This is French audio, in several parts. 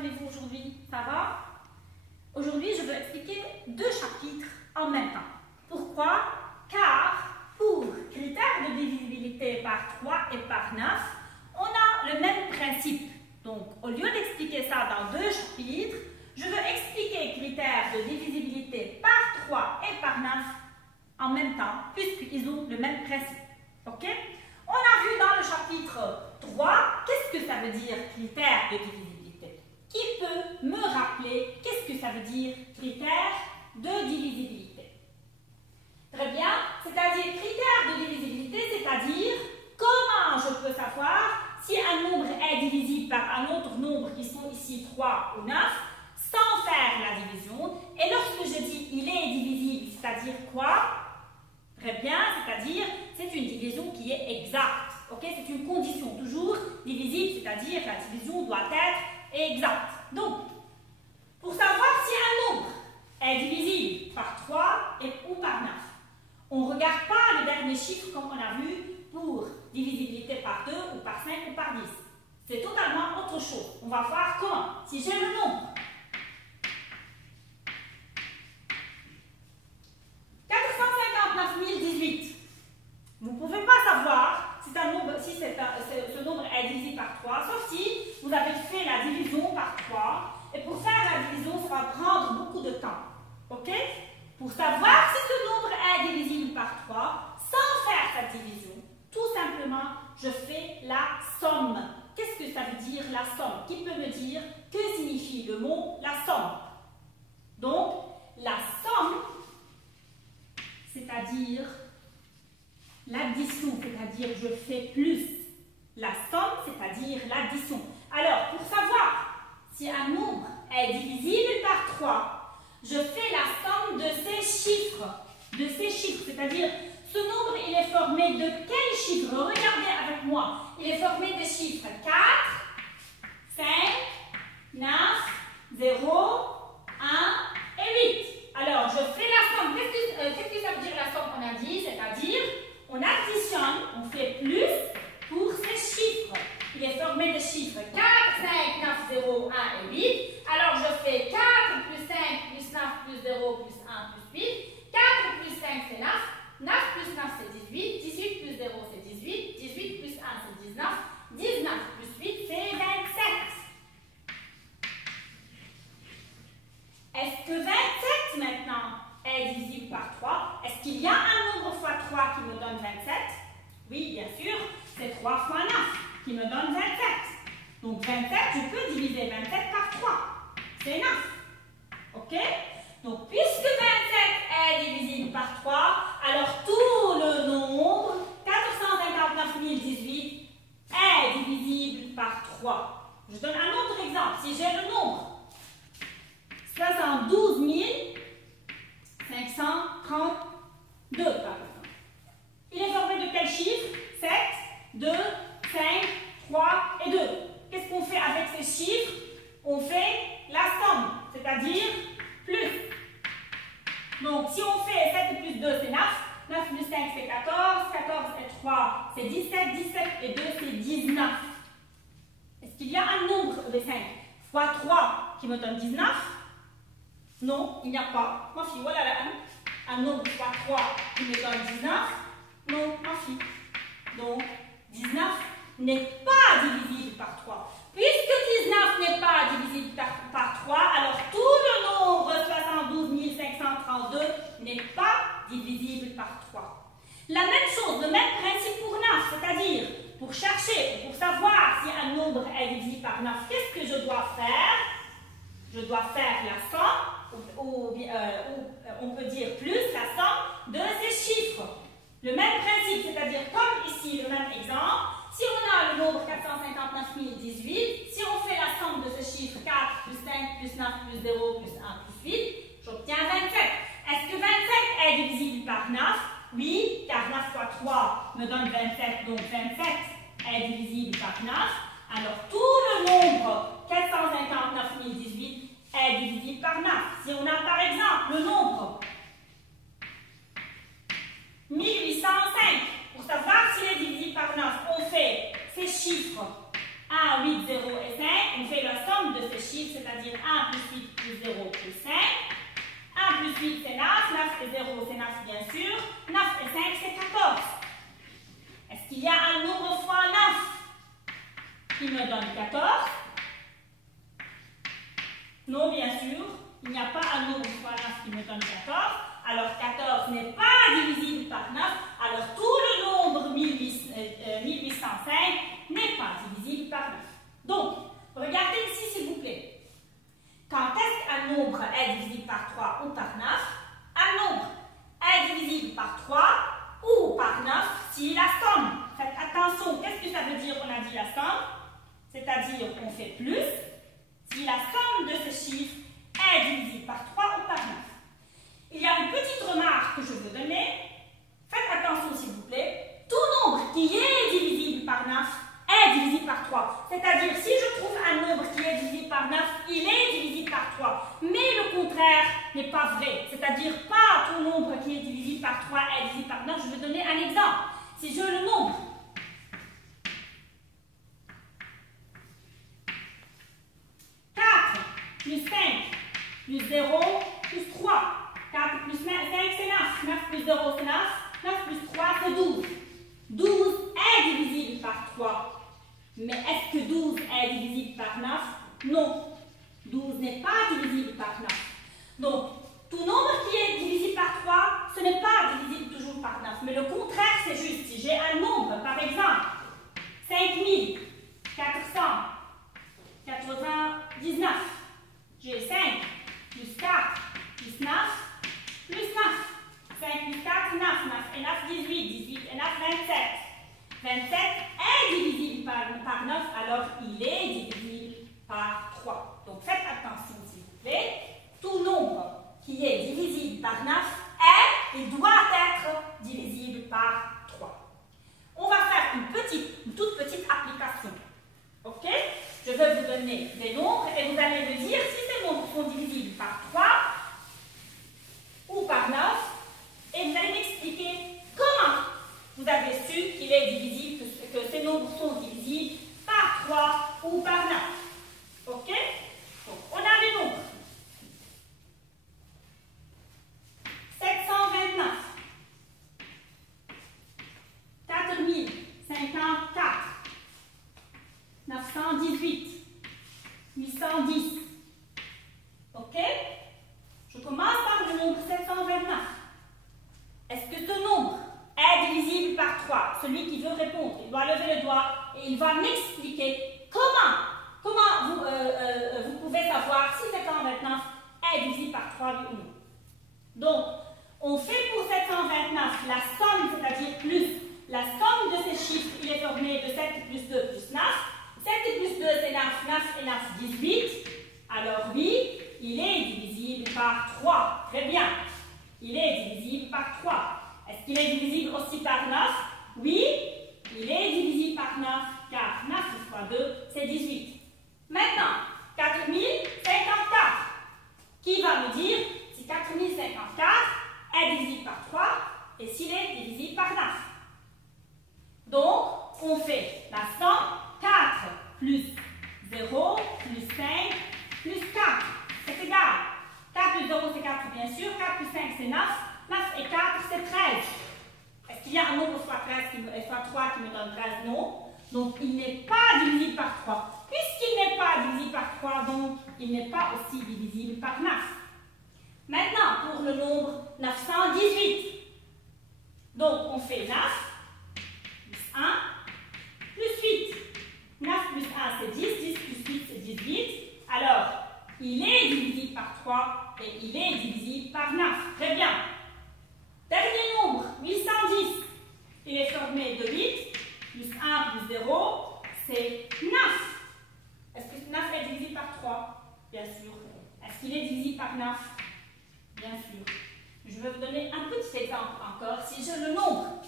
allez-vous aujourd'hui? Ça va? Aujourd'hui, je veux expliquer deux chapitres en même temps. Pourquoi? Car pour critères de divisibilité par 3 et par 9, on a le même principe. Donc, au lieu d'expliquer ça dans deux chapitres, je veux expliquer critères de divisibilité par 3 et par 9 en même temps, puisqu'ils ont le même principe. Ok? On a vu dans le chapitre 3, qu'est-ce que ça veut dire critères de divisibilité? Qui peut me rappeler qu'est-ce que ça veut dire critères de divisibilité? Très bien, c'est-à-dire critères de divisibilité, c'est-à-dire comment je peux savoir si un nombre est divisible par un autre nombre qui sont ici 3 ou 9 sans faire la division. Et lorsque je dis il est divisible, c'est-à-dire quoi? Très bien, c'est-à-dire c'est une division qui est exacte. Ok, c'est une condition toujours divisible, c'est-à-dire la division doit être exacte. Donc, pour savoir si un nombre est divisible par 3 ou par 9, on ne regarde pas le dernier chiffre comme on a vu pour divisibilité par 2 ou par 5 ou par 10. C'est totalement autre chose. On va voir comment. Si j'ai le nombre 459 018, vous ne pouvez pas savoir si ce nombre est divisé par 3, sauf si vous avez fait la division par 3. Et pour faire la division, ça va prendre beaucoup de temps. Ok? Pour savoir si ce nombre est divisible par 3, sans faire cette division, tout simplement, je fais la somme. Qu'est-ce que ça veut dire la somme? Qui peut me dire que signifie le mot la somme? Donc, la somme, c'est-à-dire l'addition, c'est-à-dire je fais plus. La somme, c'est-à-dire l'addition. Alors, pour savoir si un nombre est divisible par 3, je fais la somme de ces chiffres. C'est-à-dire, ce nombre, il est formé de quels chiffres? Regardez avec moi. Il est formé des chiffres 4, 5, 9, 0, 1 et 8. Alors, je fais la somme. Qu'est-ce que ça veut dire la somme qu'on a dit? C'est-à-dire, on additionne, on fait plus pour ces chiffres. Il est formé de chiffres 4, 5, 9, 0, 1 et 8. Alors, je fais 4 plus 5 plus 9 plus 0 plus 1 plus 8. 4 plus 5, c'est 9. 9 plus 9, c'est 18. 18 plus 0, c'est 18. 18 plus 1, c'est 19. 19 plus 8, c'est 27. Est-ce que 27 maintenant est divisible par 3? Est-ce qu'il y a un nombre fois 3 qui me donne 27? Oui, bien sûr, c'est 3 fois 9 qui me donne 27. Donc 27, je peux diviser 27 par 3. C'est 9. Ok? Donc puisque 27 est divisible par 3, alors tout le nombre 459 018 est divisible par 3. Je donne un autre exemple. Si j'ai le nombre 72 532 par exemple. Il est formé de quels chiffres? 7, 2, 5, 3 et 2. Qu'est-ce qu'on fait avec ces chiffres? On fait la somme, c'est-à-dire plus. Donc, si on fait 7 plus 2, c'est 9. 9 plus 5, c'est 14. 14 et 3, c'est 17. 17 et 2, c'est 19. Est-ce qu'il y a un nombre de 5 fois 3 qui me donne 19? Non, il n'y a pas. Ma fille, voilà un nombre fois 3 qui me donne 19. Non, ma fille. Donc, 19 n'est pas divisible par 3. Puisque 19 n'est pas divisible par 3, alors tout le nombre 72 532 n'est pas divisible par 3. La même chose, le même principe pour 9, c'est-à-dire pour chercher, pour savoir si un nombre est divisible par 9, qu'est-ce que je dois faire? Je dois faire la somme, ou on peut dire plus, la somme de ces chiffres. Le même principe, c'est-à-dire comme ici, le même exemple, si on a le nombre 459 018, si on fait la somme de ce chiffre 4 plus 5 plus 9 plus 0 plus 1 plus 8, j'obtiens 27. Est-ce que 27 est divisible par 9? Oui, car 9 fois 3 me donne 27, donc 27 est divisible par 9. Alors tout le nombre 459 018 est divisible par 9. Si on a par exemple le nombre 1805, pour savoir s'il est divisible par 9, on fait ces chiffres 1, 8, 0 et 5. on fait la somme de ces chiffres, c'est-à-dire 1 plus 8 plus 0 plus 5. 1 plus 8 c'est 9, 9 et 0 c'est 9 bien sûr, 9 et 5 c'est 14. Est-ce qu'il y a un nombre fois 9 qui me donne 14? Non, bien sûr, il n'y a pas un nombre fois 9 qui me donne 14. Alors 14 n'est pas divisible par 9, alors tout le nombre 1805 n'est pas divisible par 9. Donc, regardez ici s'il vous plaît. Quand est-ce qu'un nombre est divisible par 3 ou par 9? Un nombre est divisible par 3 ou par 9 si la somme. Faites attention, qu'est-ce que ça veut dire qu'on a dit la somme? C'est-à-dire qu'on fait plus si la somme de ces chiffres est divisible par 3 ou par 9. Il y a une petite remarque que je veux donner. Faites attention s'il vous plaît. Tout nombre qui est divisible par 9 est divisible par 3. C'est-à-dire, si je trouve un nombre qui est divisible par 9, il est divisible par 3. Mais le contraire n'est pas vrai. C'est-à-dire, pas tout nombre qui est divisible par 3 est divisible par 9. Je vais donner un exemple. Si je le nombre 4 plus 5 plus 0 plus 3. 4 plus 5 c'est 9. 9 plus 0 c'est 9. 9 plus 3 c'est 12. 12 est divisible par 3. Mais est-ce que 12 est divisible par 9? Non. 12 n'est pas divisible par 9. Donc, tout nombre qui est divisible par 3, ce n'est pas divisible toujours par 9. Mais le contraire, c'est juste. Si j'ai un nombre, par exemple, 5499, j'ai 5 plus 4 plus 9 plus 9. 5 plus 4, 9. 9 et 9, 18. 18 et 9, 27. 27 est divisible par 9, alors il est divisible par 3. Donc faites attention s'il vous plaît. Tout nombre qui est divisible par 9 est et doit être divisible par 3. On va faire une toute petite application. Ok? Je vais vous donner des nombres et vous allez me dire si ces nombres sont divisibles par 3 ou par 9 et vous allez m'expliquer comment vous avez su qu'il est divisible, que ces nombres sont divisibles par 3 ou par 9. Ok? Donc, on a les nombres. 729, 4054, 918, 810. Ok? Je commence par le nombre 729. Est-ce que ce nombre est divisible par 3? Celui qui veut répondre, il doit lever le doigt et il va m'expliquer comment vous pouvez savoir si 729 est divisible par 3 ou non. Donc, on fait pour 729 la somme, c'est-à-dire plus la somme de ces chiffres, il est formé de 7 plus 2 plus 9. 7 plus 2 c'est 9, 9 et 9, 18. Alors oui, il est divisible par 3. Très bien. Il est divisible par 3. Est-ce qu'il est divisible aussi par 9? Oui, il est divisible par 9, car 9 fois 2, c'est 18. Maintenant, 4054. Qui va me dire si 4054 est divisible par 3 et s'il est divisible par 9? Donc, on fait la somme 4 plus 0 plus 5 plus 4. C'est égal. 4 plus 0 c'est 4 bien sûr. 4 plus 5 c'est 9. 9 et 4 c'est 13. Est-ce qu'il y a un nombre fois 3 qui me donne 13? Non. Donc, il n'est pas divisible par 3. Puisqu'il n'est pas divisible par 3, donc il n'est pas aussi divisible par 9. Maintenant, pour le nombre 918. Donc, on fait 9 plus 1 plus 8. 9 plus 1, c'est 10. 10 plus 8, c'est 18. Alors, il est divisible par 3 et il est divisible par 9. Très bien. Dernier nombre, 810. Il est formé de 8 plus 1 plus 0, c'est 9. Est-ce que 9 est divisible par 3? Bien sûr. Est-ce qu'il est divisible par 9? Bien sûr. Je vais vous donner un petit exemple encore. Si je le nombre.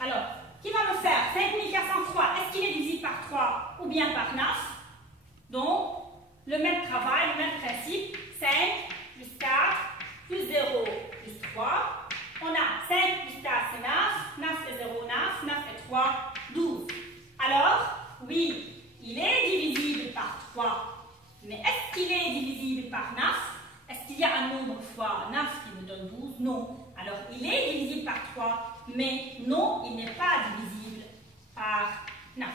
Alors, qui va me faire 5403? Est-ce qu'il est divisible par 3 ou bien par 9? Donc, le même travail, le même principe. 5 plus 4 plus 0 plus 3. On a 5 plus 4 c'est 9. 9 et 3, 12. Alors, oui, il est divisible par 3. Mais est-ce qu'il est divisible par 9? Est-ce qu'il y a un nombre fois 9 qui me donne 12? Non. Alors, il est divisible par 3, mais non, il n'est pas divisible par 9.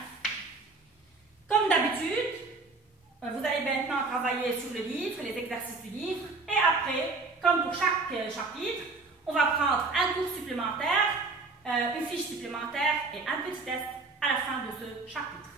Comme d'habitude, vous allez maintenant travailler sur le livre, les exercices du livre, et après, comme pour chaque chapitre, on va prendre un cours supplémentaire, une fiche supplémentaire et un petit test à la fin de ce chapitre.